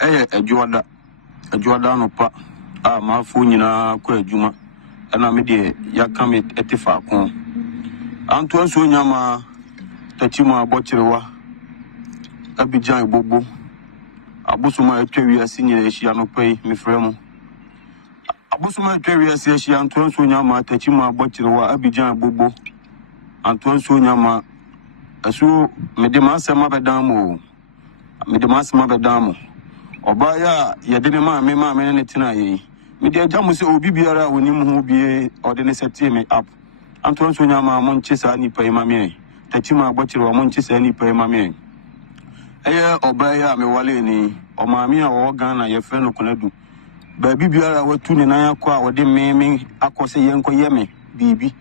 ene ejuada no pa ma fu nyina kwa adwuma na me de yaka me etifa ko anto anso nyama tachima abochirewa abijan bobo abusuma atwa wiase nyina ehia no pai me fremu abusuma atwa wiase ehia anto anso nyama tachima abochirewa abijan bobo anto anso nyama asu me de masema bedamo Obaya yadene ma me ne tina yi me de jamu se obi biara woni mu ho bie ode ne seti me up anto nso nyama mo nchisa ni pa ma me tachima agbochire wa mo nchisa ni pa ma me eye obaya me wale ni o ma me a wo Ghana ye fe no konadu ba biara watu ne nan akọ a wode me akose yenko yeme bibi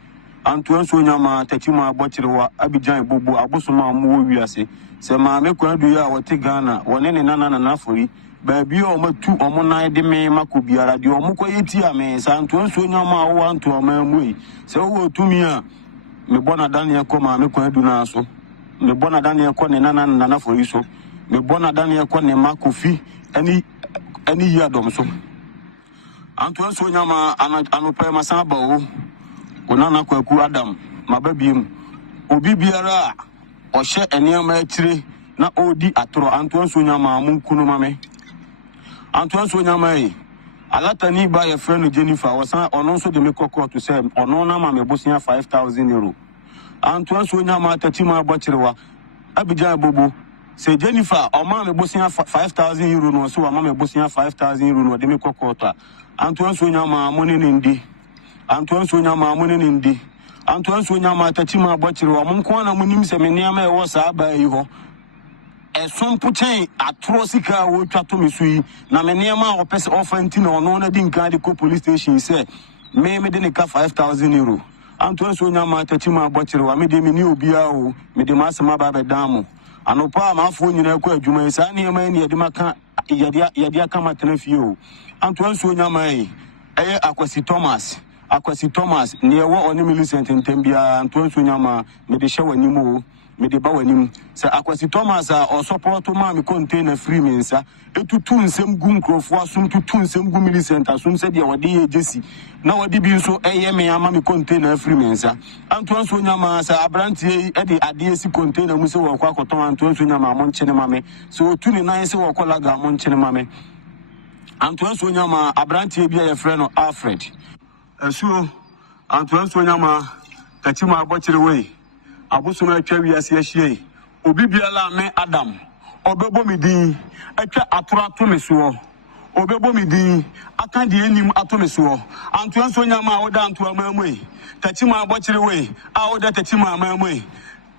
anto nso nyama tachima agbochire wa abijan bobo abosoma mo wo wiase se ma me konadu ya wote Ghana wone ne nana na afori baby o matu omo nan de me makobiara de omo koyeti ame santo nso nyama wo anto amamui se wo tumi a me bona dan ye ko ma me konadu na so me bona dan ye ko ne nana na afori so me bona dan ye ko ne makofi ani ya dom so anto nso nyama anopa masan ba wo onana kwaku Adam mababiem obi biara o hye eniama atire na odi atoro anto nso nyama munkunu mame anto nso nyama yi alatani ba ye friend Jennifer wasan ono nso de me kokko to say ono na ma me bosia 5,000 euro anto nso nyama tachima agbochirewa abijan bobo se Jennifer o ma me bosia 5,000 euro no so ma me bosia 5,000 euro no de me kokko to anto nso nyama money ndi anto nso nyama money ndi anto nso nyama tachima agbochirewa munko na munim se me niam e wo sa ba yi ho eson puchen atrosika wo twato mesui na me niam a opese offer na ono na di nkan de ko police station se me de ne ka 5,000 euro anto nso nyama tachima agbochirewa me de me ni obia o me de masema ba be damo anopa ma afo nyina ko adwuma sa niam ni yede maka yede aka matena fie o anto nso nyama eye Akwasi Thomas ne wo oni Millicent ntembia anto nso nyama me de hye wani mu me de ba wani mu se Akwasi Thomas a o support ma me container free me nsa etutu nsem gu nkrofo asum tutu nsem gu Millicent asum se de wode ye jesi na wode bi nso eye me ama me container free me nsa anto nso nyama sa abrantie e de ade esi container mu se wo kwa koton anto nso nyama mo nchene mame se otu ne nan se wo kolaga mo nchene mame anto nso nyama abrantie bia ye frɛ no Alfred Asu anto nso nyama tachima agbochire we abusuma atwa wiase ahie obi biala me Adam obebo mi din atwa atoro ato meso obebo mi din aka de enim ato meso anto nso nyama woda anto amamui tachima agbochire we a woda tachima amamui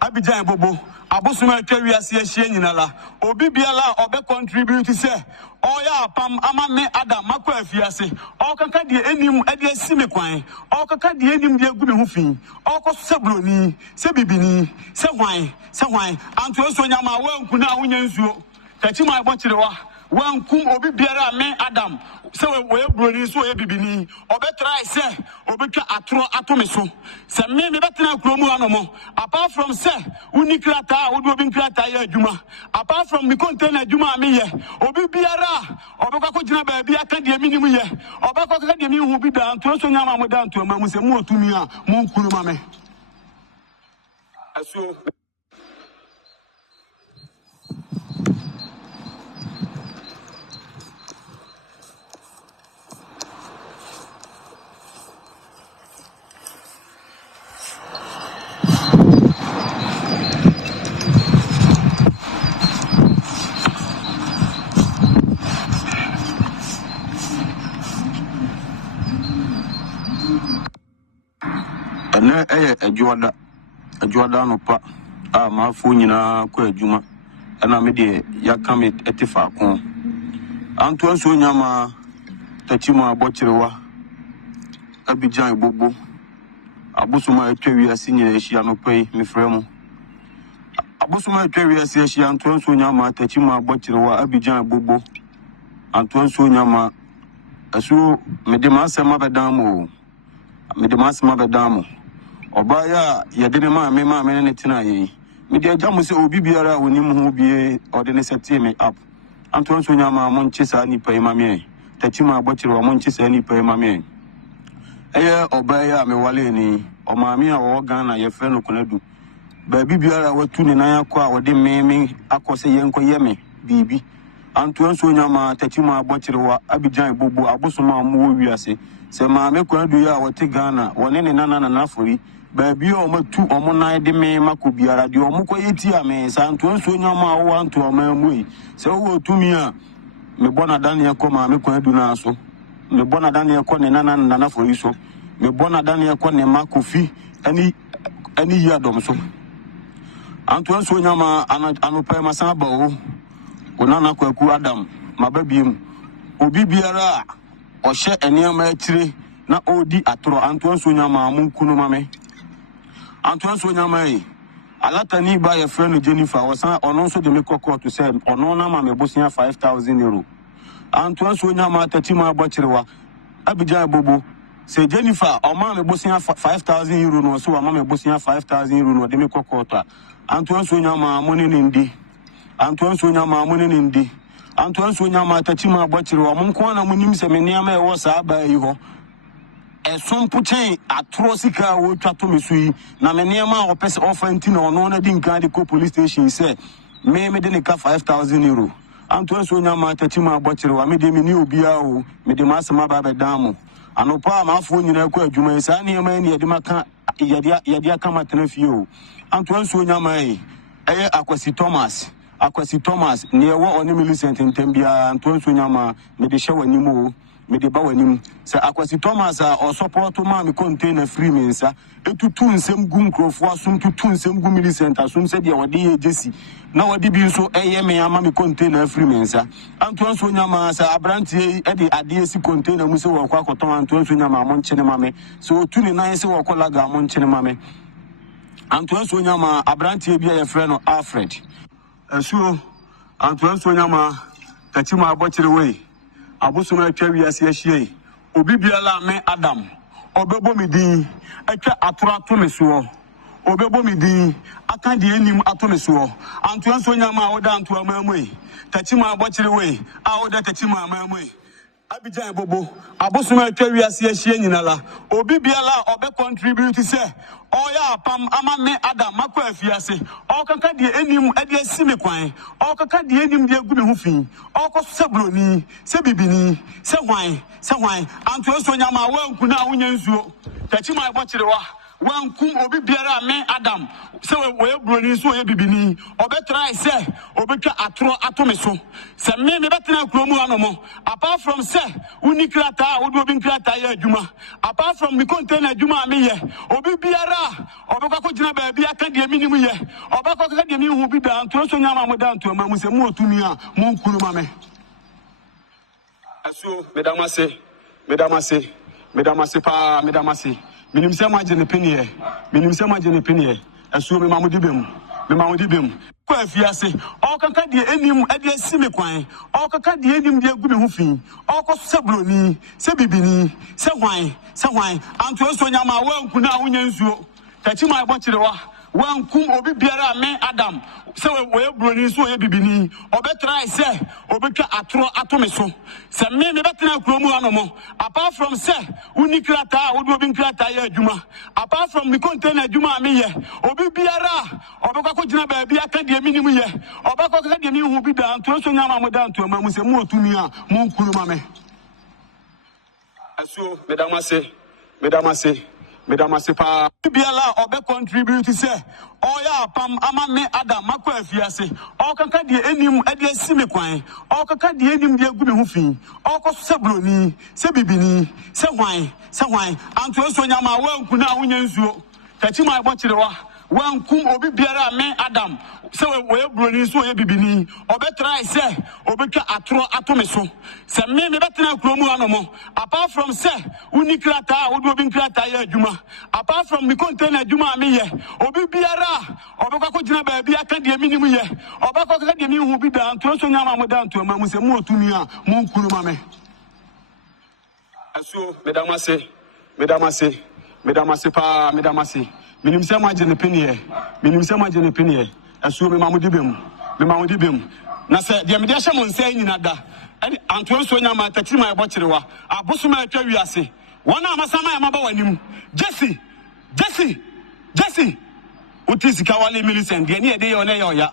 abijan bobo abusuma atwa wiase ahie nyinala obi biala obe contribute se oya pam ama me Adam makwa afiase okaka de enim ade asime kwan okaka de enim de agu me ho fi okoso sebroni se bibini se hwan anto nso nyama wanku na wonya nsuo tachima agbochirewa wankum obi biara me Adam se we broni so ye bibini obetrai se obetwa atoro atome so se me betena kromu anomo apart from se unikrata obi nkrata ya adwuma apart from me container adwuma me ye obi biara obekwa gina ba bia ka de minimu ye obekwa ka de mi hu bi da anto so nyama mo da anto ma mu se mu otumi a mo nkuru ma me aso ene ejuada no pa ma afo nyina ko adwuma na me de yaka me etifa ko anto nso nyama tachima agbochirewa abijan bobo abusuma atwa wiase nyina ehia no pai me fremu abusuma atwa wiase ehia anto nso nyama tachima agbochirewa abijan bobo anto nso nyama asu me de masema bedamo Obaya yadene ma me ne tina yi me de jamu se obi biara woni mu ho bie ode ne seti me up Antoine Sunyama Monchesa ni pay mammy. Tachima butcher or Monchesa ni pay mammy. Aya obaya me waleni, or mammy or Ghana, your friend Okonedu. Baby Biara were tuning Nayaqua or dim maming, Akose Yanko Yemi, Bibi. Antoine Sunyama, Tachima butcher or Abidjan Bobo, Abosoma Moviase. Se Mamma Kodu ya or Tigana, or any nana nafuri. Baby or two or monai de me Makubiara, the Omuko Etia me, Santuan Sunyama want to a mamui. So to me, me bona Dania Koma, me Kodu so. Me bona Dania Kone Nana for you so. Me bona Dania Kone Makufi, any year domso. Antoine Sunyama, Anopema Sabo, Onana Kwaku Adam, my baby, Obi Biara, or share any of my tree, na odi atro Antoine Sunyama, Munkuno Mame. Antoine Sunyama, Alatani by a friend Jennifer was on also the make call to say, Onona Mame Bosnia 5,000 euro. Antoine Sunyama, Tatima Bachirwa, Abidjan Bobo, say Jennifer, or Mame Bosnia 5,000 euro, no, so Mame Bosnia 5,000 euro, no, the make call. Antoine Sunyama, money in D. Antoine Sunyama, money in D. Antoine Sunyama, Tatima Bachirwa, Munkwana Munim Semeniame was a by you. And some putain atrocica will try to me na me near or pes offenting or no didn't kind of police station said, may me didn't 5,000 euro. Antoine Sunyama, Tatima Butcher, I made him new biao, made the master Mababe Damo. And no palm half when you know, Jumaisani, man, Yadimaka, Yadia Kamatin few. Antoine Sunyama, Aquasi Thomas, near what on the Millicent in Tembia, Antoine Sunyama, made the show any more. Me de bawanim se Akwasi Thomas or support to ma me container free mensa etutu nsem gu nkrofo asum tutu nsem gu Millicent asum se dia wode agency na wode bi so eye me ama me container free mensa Antoine Sunyama sa abrantie e de ade si container mu se wo kwa koton Antoine Sunyama mo nchene mame so otu ne nan se wo kolaga mo nchene mame Antoine Sunyama abrantie bi ya frɛ no Alfred so Antoine Sunyama Tatima abochire we Abusuma atwa ase ahie obi biala me Adam obebo me din atwa atora to me so obebo me din aka de anim ato me so Antoine Sunyama oda Antoine amamui Tatima abochire we a oda Tatima amamui Abidjan Bobo Abusuma atwa ase ahie nyinala obi biala obe contribute say oya pam ama me Adam makwa afiase okaka de anim ade asime kwan okaka de anim de agu me ho fi okoso sebroni se bibini se hwan Antoine Sunyama wanku na wonya nsuo Tatima abochire wankum obi biara me Adam se we broni so ye bibini obetrai se obetwa atoro atome so se me betena kromu anomo apart from se unikrata obi nkrata ya adwuma apart from me container adwuma me ye obi biara obekwa gina ba bia ka de minimu ye obekwa ka de mi hu bi da Antoine Sunyama mo da Antoine mu se mu otumi a mo nkuru ma me aso medamase pa medamase minim se magene penie asu me mamudi bem ko afiase okaka de anim ade asime kwan okaka de anim de agu me ho fi okoso sebroni se bibini se hwan Antoine Sunyama wanku na wonya nsuo Tatima abochire wankum obi biara me Adam se we broni so ye bibini obetrai se obetwa atoro atome so se me betena kromu anomo apart from se unikrata obi nkrata ya adwuma apart from me container adwuma me ye obi biara obekwa gina ba bia ka de minimu ye obekwa ka de mi hu bi da Antoine Sunyama mo da Antoine mu se mu otumi a mo nkuru ma me aso medamase pa biala obe contribute say oya pam ama me Adam makwa afiase okaka de anim ade asime kwan okaka de anim de agu me ho fi okoso sebroni se bibini se hwan Antoine Sunyama wanku na wonya nsuo Tatima abochire wankum obi biara me Adam se we broni so ye bibini obetrai se obetwa atoro atome so se me betena kromu anomo apart from se unikrata obi nkrata ya adwuma apart from me container adwuma me ye obi biara obekwa gina ba bia ka de minimu ye obekwa ka de mi hu bi da Antoine Sunyama mo da Antoine mu se mu otumi a mo nkuru ma me aso medamase pa minim se magene penie asu me mamudi bem na se de me de hye mo nsa nyina da ene anto so nya ma tati ma ebochirewa abosoma atwa wiase wona amasama ya maba wanim Jesse utisika wale Millicent de ne ye ona ye oya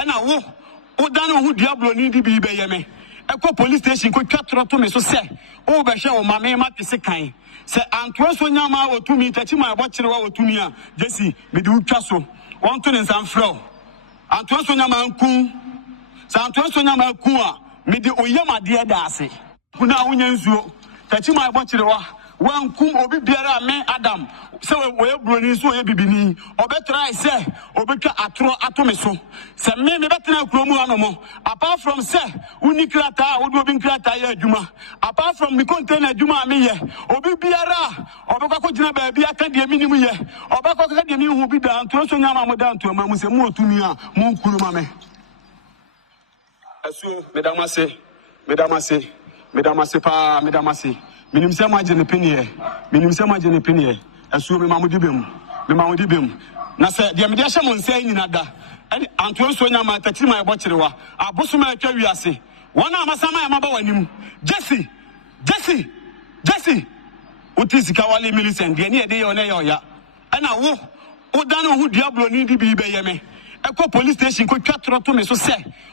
ena wo dan ho diablo ni di bi be ye me ekọ police station ko twatro to me so se o be hwe o mame ma pese kan se anto so nya ma otumi tati ma ebochirewa otumi a Jesse me de utwa so won to ne nsam flow anto so nya ma nku santo so nya ma ku a me de oyamade da ase kuna wonya nzuo tati ma ebochirewa wankum obi biara me Adam se we broni so ye bibini obetrai se obetwa atro atome so se me betena kuromu anomo apart from se unikrata odu obi nkrata ye adwuma apart from me container adwuma me ye obi biara obekwa gina ba bia ka de minim ye obekwa ka de mi hu bi da anto so nyama mo da anto ma mu se mu otumi a mu nkuru ma me asu medamase pa minim se ma gene penie asu me mamudi bem na se de me de hye mo nsa nyina da ene anto so nya ma tati ma ebochirewa abosoma atwa wiase wona amasama ya maba wanim Jesse utisika wale Millicent de ne ye ona ye oya ena wo dan ho diablo ni di bi be ye me ekọ police station ko twatro to me so se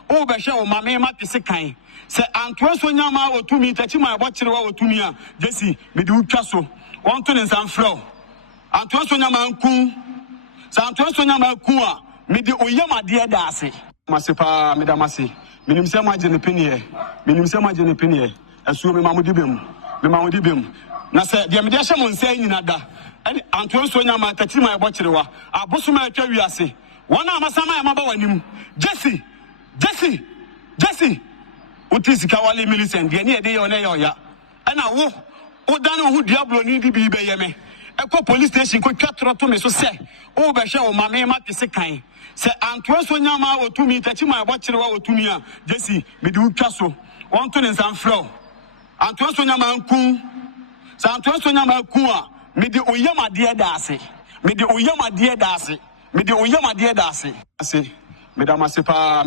o be hwe o mame ma pese kan se anto so nya ma otumi tati ma ebochirewa otumi a Jesse me de utwa so won to ne nsam flow anto so nya ma nku santo so nya ma ku a me de oyamade da ase masepa me da mase minim se ma gene penie asu me mamudi bem na se de me de hye mo nsa nyina da ene anto so nya ma tati ma ebochirewa abosoma atwa wiase wona amasama ya maba wanim Jesse utisika wale Millicent de ne ye ona ye oya ena wo dan ho diablo ni di bi be ye me ekọ police station ko twatro to me so se o be hwe o mame ma pese kan se anto so nya ma otumi tati ma ebochirewa otumi a Jesse me de utwa so won to ne nsam flow anto so nya ma nku santo so nya ma ku a me de oyamade da ase ase medamase pa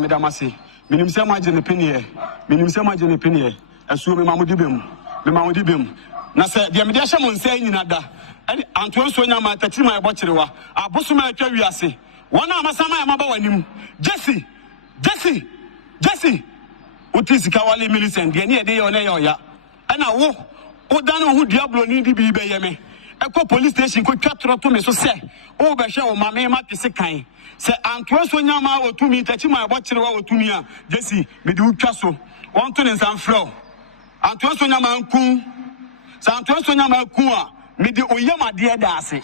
minim se ma gene penie asu me mamudi bem na se de me de hye mo nsa nyina da ene anto so nya ma tati ma ebochirewa abosoma atwa wiase wona amasama ya maba wanim Jesse utisika wale Millicent de ne ye ona ye oya ena wo dan ho diablo ni di bi be ye me ekọ police station ko twatro to me so se o be hwe o mame ma pese kan se anto so nya ma otumi tati ma ebochirewa otumi a Jesse me de utwa so won to ne nsam flow anto so nya ma nku santo so nya ma ku a me de oyamade da ase